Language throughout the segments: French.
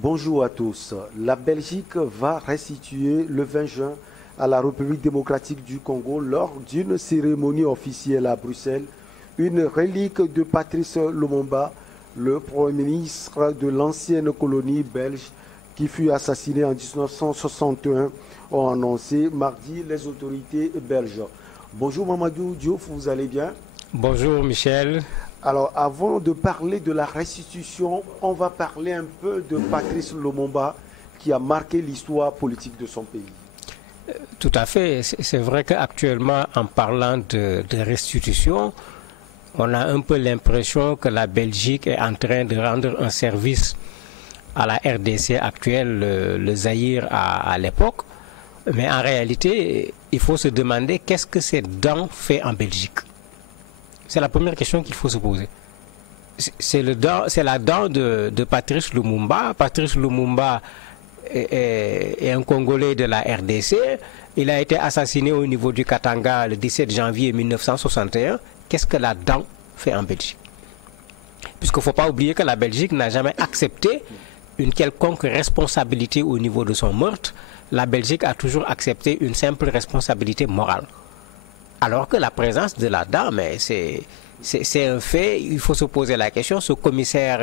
Bonjour à tous. La Belgique va restituer le 20 juin à la République démocratique du Congo, lors d'une cérémonie officielle à Bruxelles, une relique de Patrice Lumumba, le Premier ministre de l'ancienne colonie belge qui fut assassiné en 1961, ont annoncé mardi les autorités belges. Bonjour Mamadou Diouf, vous allez bien? Bonjour Michel. Alors, avant de parler de la restitution, on va parler un peu de Patrice Lumumba qui a marqué l'histoire politique de son pays. Tout à fait. C'est vrai qu'actuellement, en parlant de restitution, on a un peu l'impression que la Belgique est en train de rendre un service à la RDC actuelle, le Zaïre à l'époque. Mais en réalité, il faut se demander qu'est-ce que cette dent fait en Belgique. C'est la première question qu'il faut se poser. C'est la dent de Patrice Lumumba. Patrice Lumumba est un Congolais de la RDC. Il a été assassiné au niveau du Katanga le 17 janvier 1961. Qu'est-ce que la dent fait en Belgique? Puisqu'il ne faut pas oublier que la Belgique n'a jamais accepté une quelconque responsabilité au niveau de son meurtre. La Belgique a toujours accepté une simple responsabilité morale. Alors que la présence de la dame, c'est un fait, il faut se poser la question. Ce commissaire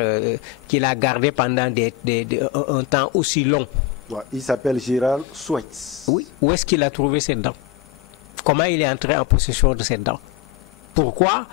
qu'il a gardé pendant un temps aussi long. Il s'appelle Gérald Sweitz. Oui, où est-ce qu'il a trouvé cette dent? Comment il est entré en possession de cette dent? Pourquoi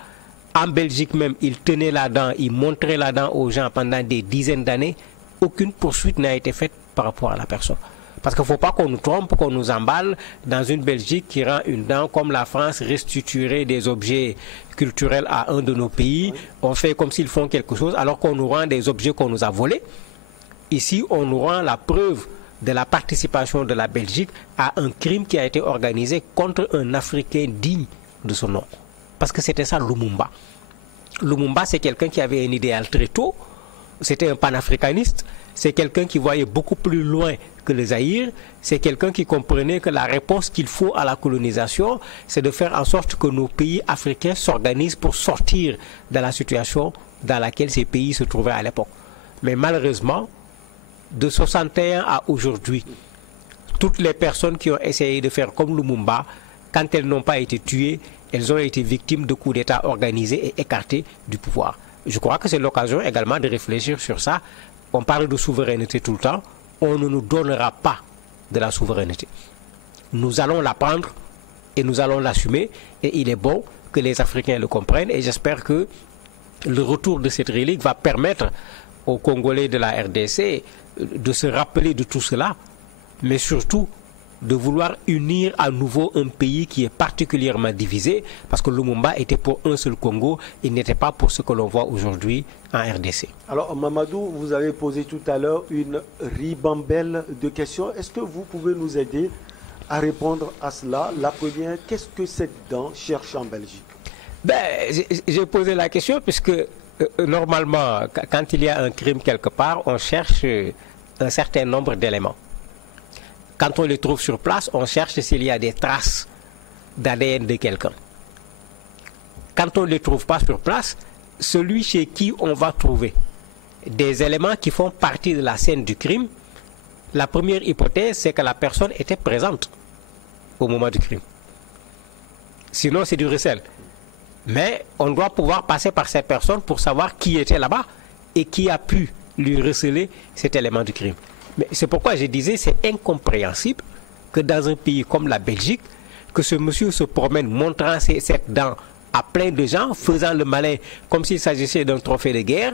en Belgique même, il tenait la dent, il montrait la dent aux gens pendant des dizaines d'années? Aucune poursuite n'a été faite par rapport à la personne. Parce qu'il ne faut pas qu'on nous trompe, qu'on nous emballe dans une Belgique qui rend une dent comme la France restituerait des objets culturels à un de nos pays. Oui. On fait comme s'ils font quelque chose alors qu'on nous rend des objets qu'on nous a volés. Ici, on nous rend la preuve de la participation de la Belgique à un crime qui a été organisé contre un Africain digne de son nom. Parce que c'était ça Lumumba. Lumumba, c'est quelqu'un qui avait un idéal très tôt. C'était un panafricaniste. C'est quelqu'un qui voyait beaucoup plus loin que le Zaïre. C'est quelqu'un qui comprenait que la réponse qu'il faut à la colonisation, c'est de faire en sorte que nos pays africains s'organisent pour sortir de la situation dans laquelle ces pays se trouvaient à l'époque. Mais malheureusement, de 61 à aujourd'hui, toutes les personnes qui ont essayé de faire comme Lumumba, quand elles n'ont pas été tuées, elles ont été victimes de coups d'État organisés et écartées du pouvoir. Je crois que c'est l'occasion également de réfléchir sur ça. On parle de souveraineté tout le temps. On ne nous donnera pas de la souveraineté. Nous allons la prendre et nous allons l'assumer. Et il est bon que les Africains le comprennent. Et j'espère que le retour de cette relique va permettre aux Congolais de la RDC de se rappeler de tout cela. Mais surtout de vouloir unir à nouveau un pays qui est particulièrement divisé, parce que Lumumba était pour un seul Congo, il n'était pas pour ce que l'on voit aujourd'hui en RDC. Alors Mamadou, vous avez posé tout à l'heure une ribambelle de questions. Est-ce que vous pouvez nous aider à répondre à cela? La première, qu'est-ce que cette dent cherche en Belgique? J'ai posé la question puisque normalement, quand il y a un crime quelque part, on cherche un certain nombre d'éléments. Quand on les trouve sur place, on cherche s'il y a des traces d'ADN de quelqu'un. Quand on ne les trouve pas sur place, celui chez qui on va trouver des éléments qui font partie de la scène du crime, la première hypothèse, c'est que la personne était présente au moment du crime. Sinon, c'est du recel. Mais on doit pouvoir passer par cette personne pour savoir qui était là-bas et qui a pu lui receler cet élément du crime. Mais c'est pourquoi je disais c'est incompréhensible que dans un pays comme la Belgique, que ce monsieur se promène montrant cette dent à plein de gens, faisant le malin comme s'il s'agissait d'un trophée de guerre,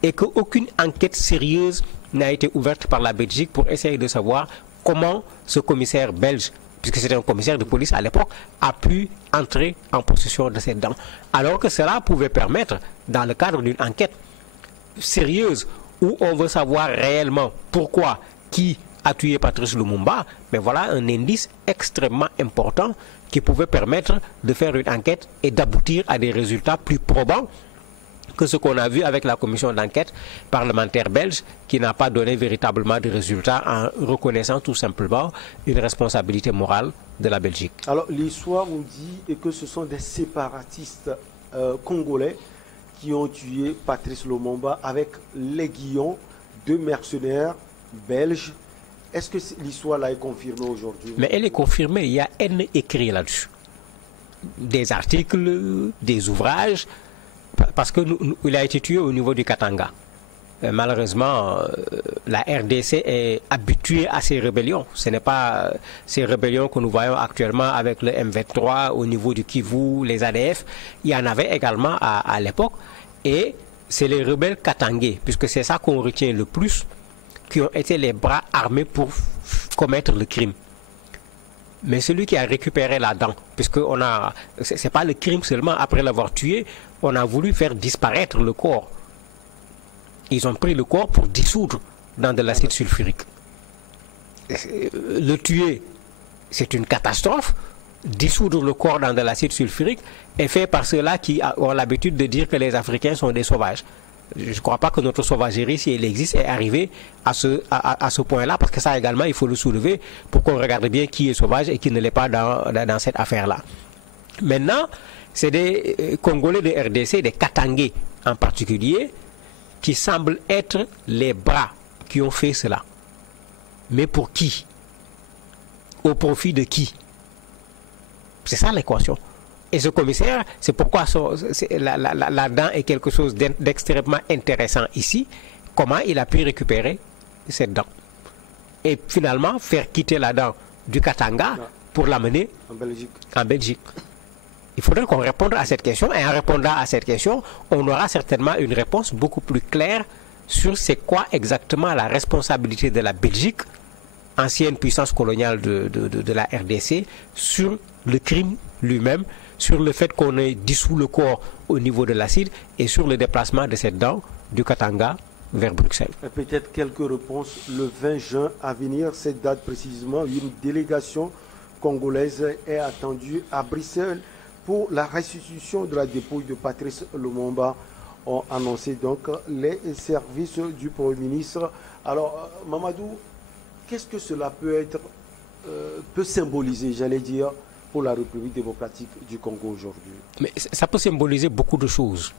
et qu'aucune enquête sérieuse n'a été ouverte par la Belgique pour essayer de savoir comment ce commissaire belge, puisque c'était un commissaire de police à l'époque, a pu entrer en possession de cette dent. Alors que cela pouvait permettre, dans le cadre d'une enquête sérieuse, où on veut savoir réellement pourquoi, qui a tué Patrice Lumumba, mais voilà un indice extrêmement important qui pouvait permettre de faire une enquête et d'aboutir à des résultats plus probants que ce qu'on a vu avec la commission d'enquête parlementaire belge qui n'a pas donné véritablement de résultats en reconnaissant tout simplement une responsabilité morale de la Belgique. Alors l'histoire nous dit que ce sont des séparatistes congolais qui ont tué Patrice Lumumba avec l'aiguillon de mercenaires belge. Est-ce que l'histoire là est confirmée aujourd'hui? Mais elle est confirmée, il y a N écrit là-dessus. Des articles, des ouvrages, parce qu'il a été tué au niveau du Katanga. Malheureusement, la RDC est habituée à ces rébellions. Ce n'est pas ces rébellions que nous voyons actuellement avec le M23 au niveau du Kivu, les ADF. Il y en avait également à l'époque. Et c'est les rebelles katangais, puisque c'est ça qu'on retient le plus, qui ont été les bras armés pour commettre le crime. Mais celui qui a récupéré la dent, puisque c'est pas le crime seulement, après l'avoir tué, on a voulu faire disparaître le corps. Ils ont pris le corps pour dissoudre dans de l'acide sulfurique. Le tuer, c'est une catastrophe. Dissoudre le corps dans de l'acide sulfurique est fait par ceux-là qui ont l'habitude de dire que les Africains sont des sauvages. Je ne crois pas que notre sauvagerie, si elle existe, est arrivée à ce point-là, parce que ça également, il faut le soulever pour qu'on regarde bien qui est sauvage et qui ne l'est pas dans cette affaire-là. Maintenant, c'est des Congolais de RDC, des Katangais en particulier, qui semblent être les bras qui ont fait cela. Mais pour qui? Au profit de qui? C'est ça l'équation. Et ce commissaire, c'est pourquoi la dent est quelque chose d'extrêmement intéressant ici. Comment il a pu récupérer cette dent? Et finalement, faire quitter la dent du Katanga pour l'amener en Belgique. Il faudrait qu'on réponde à cette question. Et en répondant à cette question, on aura certainement une réponse beaucoup plus claire sur c'est quoi exactement la responsabilité de la Belgique, ancienne puissance coloniale de la RDC, sur le crime lui-même, sur le fait qu'on ait dissous le corps au niveau de l'acide et sur le déplacement de cette dent du Katanga vers Bruxelles. Peut-être quelques réponses. Le 20 juin à venir, cette date précisément, une délégation congolaise est attendue à Bruxelles pour la restitution de la dépouille de Patrice Lumumba, ont annoncé donc les services du Premier ministre. Alors, Mamadou, qu'est-ce que cela peut symboliser, j'allais dire, pour la République démocratique du Congo aujourd'hui? Mais ça peut symboliser beaucoup de choses.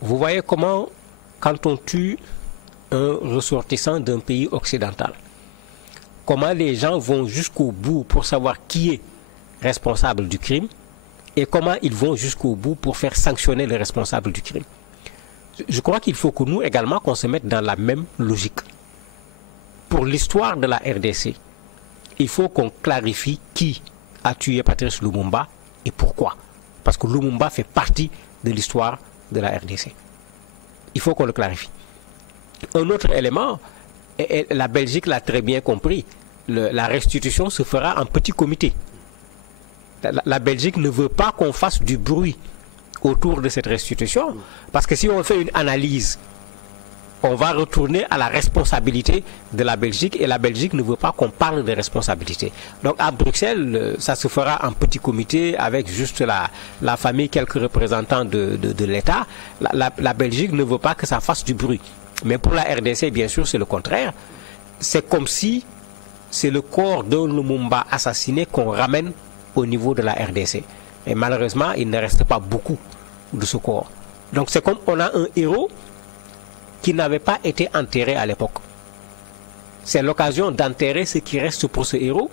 Vous voyez comment, quand on tue un ressortissant d'un pays occidental, comment les gens vont jusqu'au bout pour savoir qui est responsable du crime et comment ils vont jusqu'au bout pour faire sanctionner les responsables du crime. Je crois qu'il faut que nous également qu'on se mette dans la même logique. Pour l'histoire de la RDC, il faut qu'on clarifie qui a tué Patrice Lumumba et pourquoi. Parce que Lumumba fait partie de l'histoire de la RDC. Il faut qu'on le clarifie. Un autre élément, et la Belgique l'a très bien compris, la restitution se fera en petit comité. La Belgique ne veut pas qu'on fasse du bruit autour de cette restitution, parce que si on fait une analyse, on va retourner à la responsabilité de la Belgique, et la Belgique ne veut pas qu'on parle de responsabilité. Donc à Bruxelles, ça se fera en petit comité avec juste la famille, quelques représentants de l'État. La Belgique ne veut pas que ça fasse du bruit. Mais pour la RDC, bien sûr, c'est le contraire. C'est comme si c'est le corps d'un Lumumba assassiné qu'on ramène au niveau de la RDC. Et malheureusement, il ne reste pas beaucoup de ce corps. Donc c'est comme on a un héros qui n'avait pas été enterré à l'époque. C'est l'occasion d'enterrer ce qui reste pour ce héros.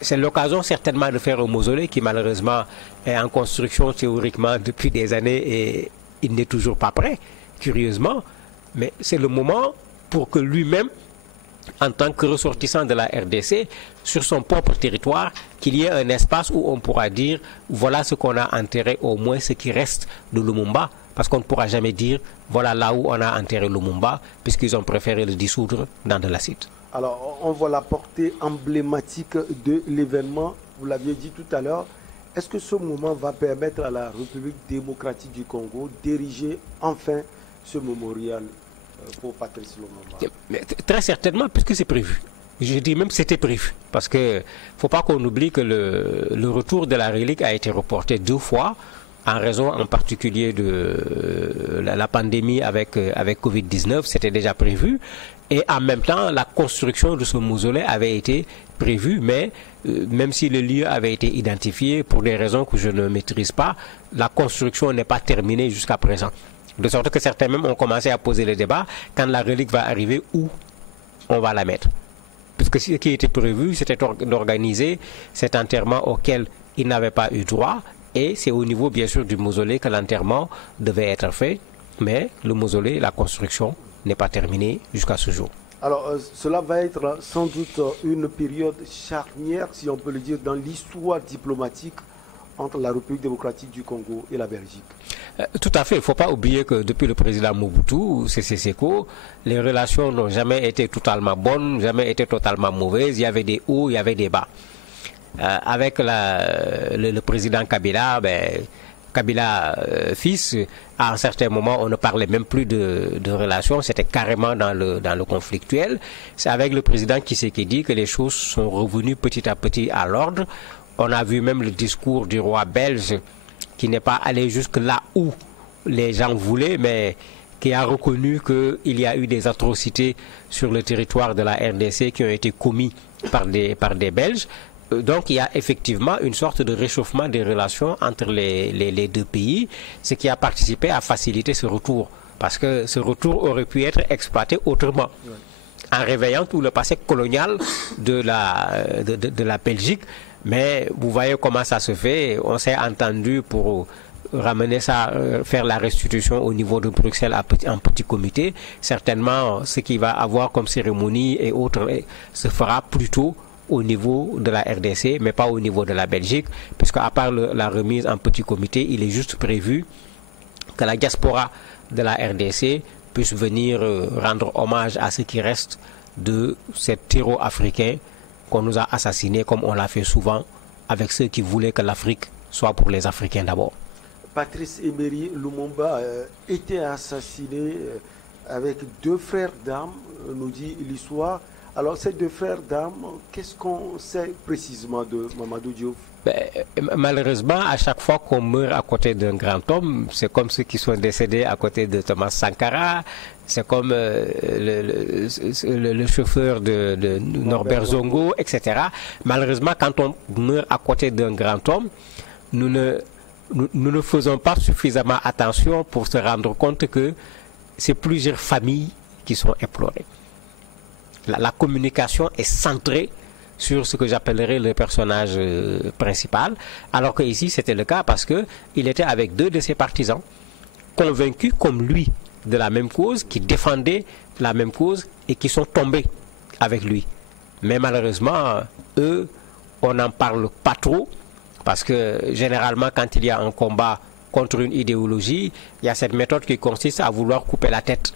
C'est l'occasion certainement de faire un mausolée qui malheureusement est en construction théoriquement depuis des années et il n'est toujours pas prêt, curieusement. Mais c'est le moment pour que lui-même, en tant que ressortissant de la RDC, sur son propre territoire, qu'il y ait un espace où on pourra dire voilà ce qu'on a enterré, au moins ce qui reste de Lumumba, parce qu'on ne pourra jamais dire voilà là où on a enterré Lumumba, puisqu'ils ont préféré le dissoudre dans de l'acide. Alors, on voit la portée emblématique de l'événement, vous l'aviez dit tout à l'heure. Est-ce que ce moment va permettre à la République démocratique du Congo d'ériger enfin ce mémorial pour Patrice Lumumba? Mais très certainement, puisque c'est prévu. Je dis même que c'était prévu. Parce qu'il ne faut pas qu'on oublie que le retour de la relique a été reporté 2 fois, en raison en particulier de la pandémie avec Covid-19, c'était déjà prévu. Et en même temps, la construction de ce mausolée avait été prévue, mais même si le lieu avait été identifié, pour des raisons que je ne maîtrise pas, la construction n'est pas terminée jusqu'à présent. De sorte que certains même ont commencé à poser le débat, quand la relique va arriver, où on va la mettre. Puisque ce qui était prévu, c'était d'organiser cet enterrement auquel il n'avait pas eu droit. Et c'est au niveau, bien sûr, du mausolée que l'enterrement devait être fait. Mais le mausolée, la construction, n'est pas terminée jusqu'à ce jour. Alors, cela va être sans doute une période charnière, si on peut le dire, dans l'histoire diplomatique entre la République démocratique du Congo et la Belgique. Tout à fait. Il ne faut pas oublier que depuis le président Mobutu, Sese Seko, les relations n'ont jamais été totalement bonnes, jamais été totalement mauvaises. Il y avait des hauts, il y avait des bas. Avec le président Kabila, Kabila fils, à un certain moment, on ne parlait même plus de relations, c'était carrément dans le conflictuel. C'est avec le président Tshisekedi que les choses sont revenues petit à petit à l'ordre. On a vu même le discours du roi belge qui n'est pas allé jusque là où les gens voulaient, mais qui a reconnu qu'il y a eu des atrocités sur le territoire de la RDC qui ont été commis par des Belges. Donc il y a effectivement une sorte de réchauffement des relations entre les deux pays, ce qui a participé à faciliter ce retour, parce que ce retour aurait pu être exploité autrement, en réveillant tout le passé colonial de la Belgique. Mais vous voyez comment ça se fait. On s'est entendu pour ramener ça, faire la restitution au niveau de Bruxelles en petit comité. Certainement, ce qui va avoir comme cérémonie et autres se fera plutôt au niveau de la RDC, mais pas au niveau de la Belgique, puisque à part la remise en petit comité, il est juste prévu que la diaspora de la RDC puisse venir rendre hommage à ce qui reste de cet héros africain qu'on nous a assassiné, comme on l'a fait souvent avec ceux qui voulaient que l'Afrique soit pour les Africains d'abord. Patrice Emery Lumumba était assassiné avec deux frères d'armes, nous dit l'histoire. Alors ces deux frères d'armes, qu'est-ce qu'on sait précisément de Mamadou Diouf? Malheureusement, à chaque fois qu'on meurt à côté d'un grand homme, c'est comme ceux qui sont décédés à côté de Thomas Sankara, c'est comme le chauffeur de Norbert Zongo, etc. Malheureusement, quand on meurt à côté d'un grand homme, nous ne faisons pas suffisamment attention pour se rendre compte que c'est plusieurs familles qui sont éplorées. La communication est centrée sur ce que j'appellerais le personnage principal, alors que ici c'était le cas parce qu'il était avec deux de ses partisans, convaincus comme lui de la même cause, qui défendaient la même cause et qui sont tombés avec lui. Mais malheureusement, eux, on n'en parle pas trop, parce que généralement quand il y a un combat contre une idéologie, il y a cette méthode qui consiste à vouloir couper la tête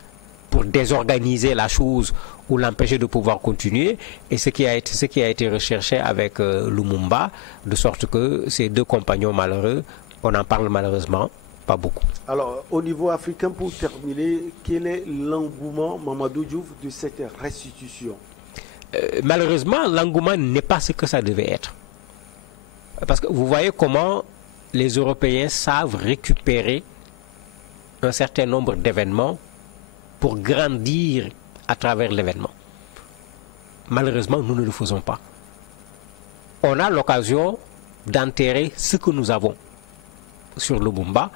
pour désorganiser la chose ou l'empêcher de pouvoir continuer, et ce qui a été recherché avec Lumumba, de sorte que ces deux compagnons malheureux, on en parle malheureusement pas beaucoup. Alors, au niveau africain, pour terminer, quel est l'engouement, Mamadou Diouf, de cette restitution? Malheureusement, l'engouement n'est pas ce que ça devait être. Parce que vous voyez comment les Européens savent récupérer un certain nombre d'événements pour grandir à travers l'événement. Malheureusement, nous ne le faisons pas. On a l'occasion d'enterrer ce que nous avons sur Lumumba,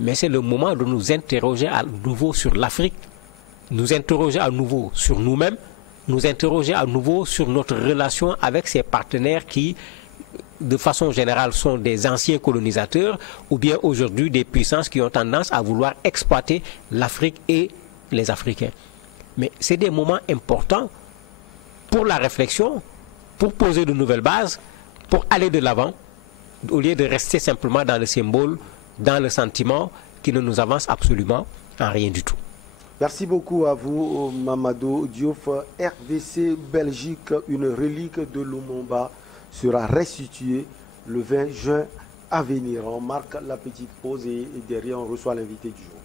mais c'est le moment de nous interroger à nouveau sur l'Afrique, nous interroger à nouveau sur nous-mêmes, nous interroger à nouveau sur notre relation avec ces partenaires qui, de façon générale, sont des anciens colonisateurs ou bien aujourd'hui des puissances qui ont tendance à vouloir exploiter l'Afrique et les Africains. Mais c'est des moments importants pour la réflexion, pour poser de nouvelles bases, pour aller de l'avant, au lieu de rester simplement dans le symbole, dans le sentiment qui ne nous avance absolument en rien du tout. Merci beaucoup à vous, Mamadou Diouf. RDC Belgique, une relique de Lumumba sera restituée le 20 juin à venir. On marque la petite pause et derrière on reçoit l'invité du jour.